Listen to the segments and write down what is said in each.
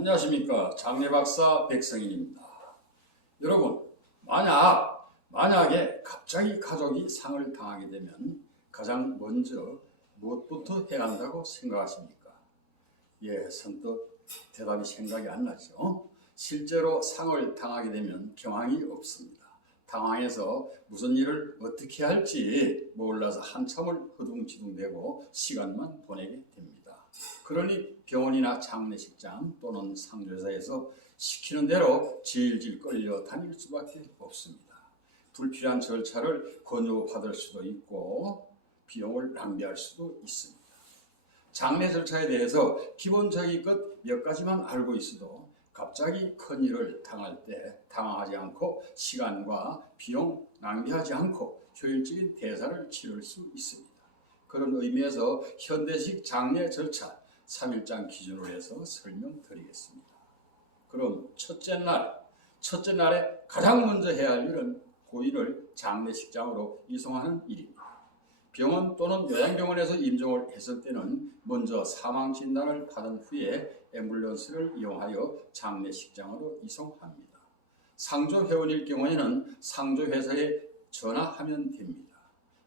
안녕하십니까. 장례박사 백성인입니다. 여러분, 만약에 갑자기 가족이 상을 당하게 되면 가장 먼저 무엇부터 해야 한다고 생각하십니까? 선뜻 대답이 생각이 안 나죠. 실제로 상을 당하게 되면 경황이 없습니다. 당황해서 무슨 일을 어떻게 할지 몰라서 한참을 허둥지둥대고 시간만 보내게 됩니다. 그러니 병원이나 장례식장 또는 상조사에서 시키는 대로 질질 끌려 다닐 수밖에 없습니다. 불필요한 절차를 권유받을 수도 있고 비용을 낭비할 수도 있습니다. 장례 절차에 대해서 기본적인 것 몇 가지만 알고 있어도 갑자기 큰 일을 당할 때 당황하지 않고 시간과 비용 낭비하지 않고 효율적인 대사를 치를 수 있습니다. 그런 의미에서 현대식 장례 절차 3일장 기준으로 해서 설명드리겠습니다. 그럼 첫째 날에 가장 먼저 해야 할 일은 고인을 장례식장으로 이송하는 일입니다. 병원 또는 요양병원에서 임종을 했을 때는 먼저 사망 진단을 받은 후에 앰뷸런스를 이용하여 장례식장으로 이송합니다. 상조회원일 경우에는 상조회사에 전화하면 됩니다.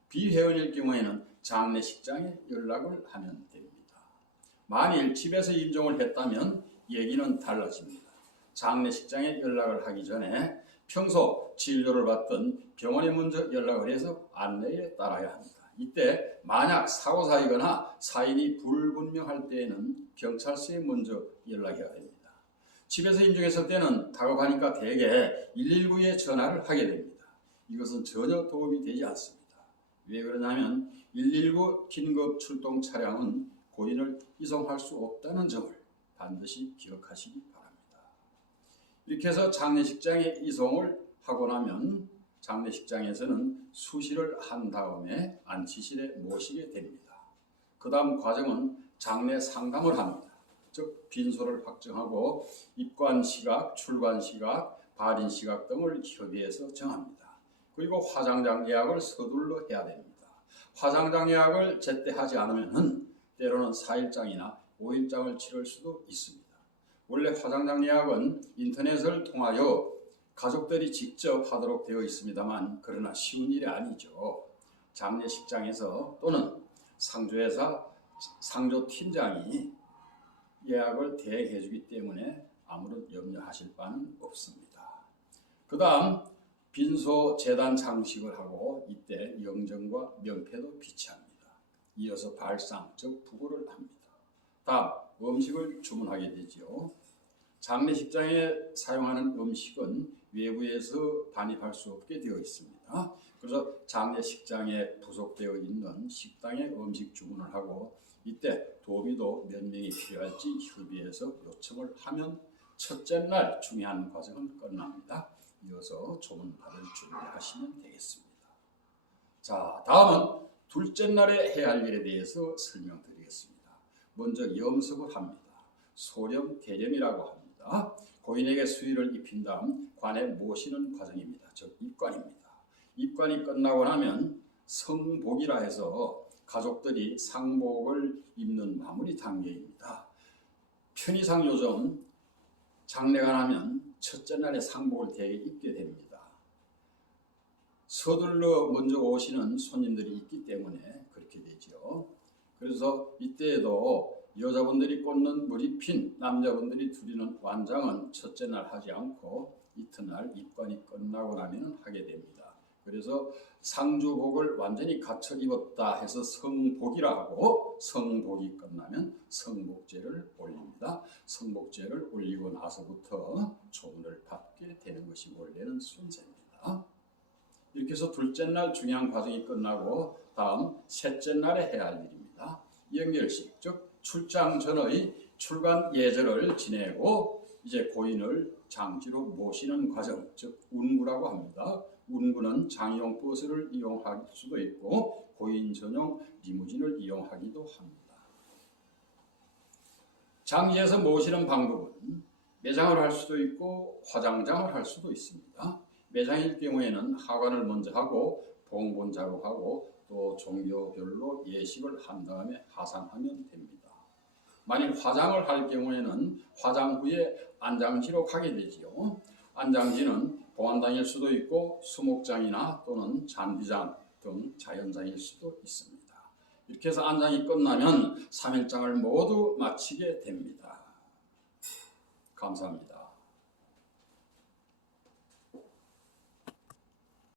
비회원일 경우에는 장례식장에 연락을 하면 됩니다. 만일 집에서 임종을 했다면 얘기는 달라집니다. 장례식장에 연락을 하기 전에 평소 진료를 받던 병원에 먼저 연락을 해서 안내에 따라야 합니다. 이때 만약 사고사이거나 사인이 불분명할 때에는 경찰서에 먼저 연락해야 됩니다. 집에서 임종했을 때는 다급하니까 대개 119에 전화를 하게 됩니다. 이것은 전혀 도움이 되지 않습니다. 왜 그러냐면 119 긴급 출동 차량은 고인을 이송할 수 없다는 점을 반드시 기억하시기 바랍니다. 이렇게 해서 장례식장에 이송을 하고 나면 장례식장에서는 수시를 한 다음에 안치실에 모시게 됩니다. 그 다음 과정은 장례 상담을 합니다. 즉 빈소를 확정하고 입관시각, 출관시각, 발인시각 등을 협의해서 정합니다. 그리고 화장장 예약을 서둘러 해야 됩니다. 화장장 예약을 제때 하지 않으면 때로는 4일장이나 5일장을 치를 수도 있습니다. 원래 화장장 예약은 인터넷을 통하여 가족들이 직접 하도록 되어 있습니다만 그러나 쉬운 일이 아니죠. 장례식장에서 또는 상조회사 상조팀장이 예약을 대행해 주기 때문에 아무런 염려하실 바는 없습니다. 그 다음 빈소 재단 장식을 하고 이때 영정과 명패도 비치합니다. 이어서 발상 즉 부고를 합니다. 다음 음식을 주문하게 되죠. 장례식장에 사용하는 음식은 외부에서 반입할 수 없게 되어 있습니다. 그래서 장례식장에 부속되어 있는 식당에 음식 주문을 하고 이때 도우미도 몇 명이 필요할지 협의해서 요청을 하면 첫째 날 중요한 과정은 끝납니다. 이어서 조문 받을 준비하시면 되겠습니다. 자, 다음은 둘째 날에 해야 할 일에 대해서 설명드리겠습니다. 먼저 염석을 합니다. 소렴 대렴이라고 합니다. 고인에게 수의를 입힌 다음 관에 모시는 과정입니다. 즉 입관입니다. 입관이 끝나고 나면 성복이라 해서 가족들이 상복을 입는 마무리 단계입니다. 편의상 요즘 장례가 나면 첫째 날에 상복을 대개 입게 됩니다. 서둘러 먼저 오시는 손님들이 있기 때문에 그렇게 되죠. 그래서 이때에도 여자분들이 꽂는 머리핀, 남자분들이 두리는 완장은 첫째 날 하지 않고 이튿날 입관이 끝나고 나면 하게 됩니다. 그래서 상주복을 완전히 갖춰 입었다 해서 성복이라 하고 성복이 끝나면 성복제를 올립니다. 성복제를 올리고 나서부터 조문을 받게 되는 것이 원래는 순서입니다. 이렇게 해서 둘째 날 중요한 과정이 끝나고 다음 셋째 날에 해야 할 일입니다. 영결식, 즉 출장 전의 출관 예절을 지내고 이제 고인을 장지로 모시는 과정, 즉 운구라고 합니다. 운구는 장용 버스를 이용할 수도 있고 고인 전용 리무진을 이용하기도 합니다. 장지에서 모시는 방법은 매장을 할 수도 있고 화장장을 할 수도 있습니다. 매장일 경우에는 하관을 먼저 하고 봉본자로 하고 또 종교별로 예식을 한 다음에 하산하면 됩니다. 만일 화장을 할 경우에는 화장 후에 안장지로 가게 되지요. 안장지는 보안당일 수도 있고 수목장이나 또는 잔디장 등 자연장일 수도 있습니다. 이렇게 해서 안장이 끝나면 3일장을 모두 마치게 됩니다. 감사합니다.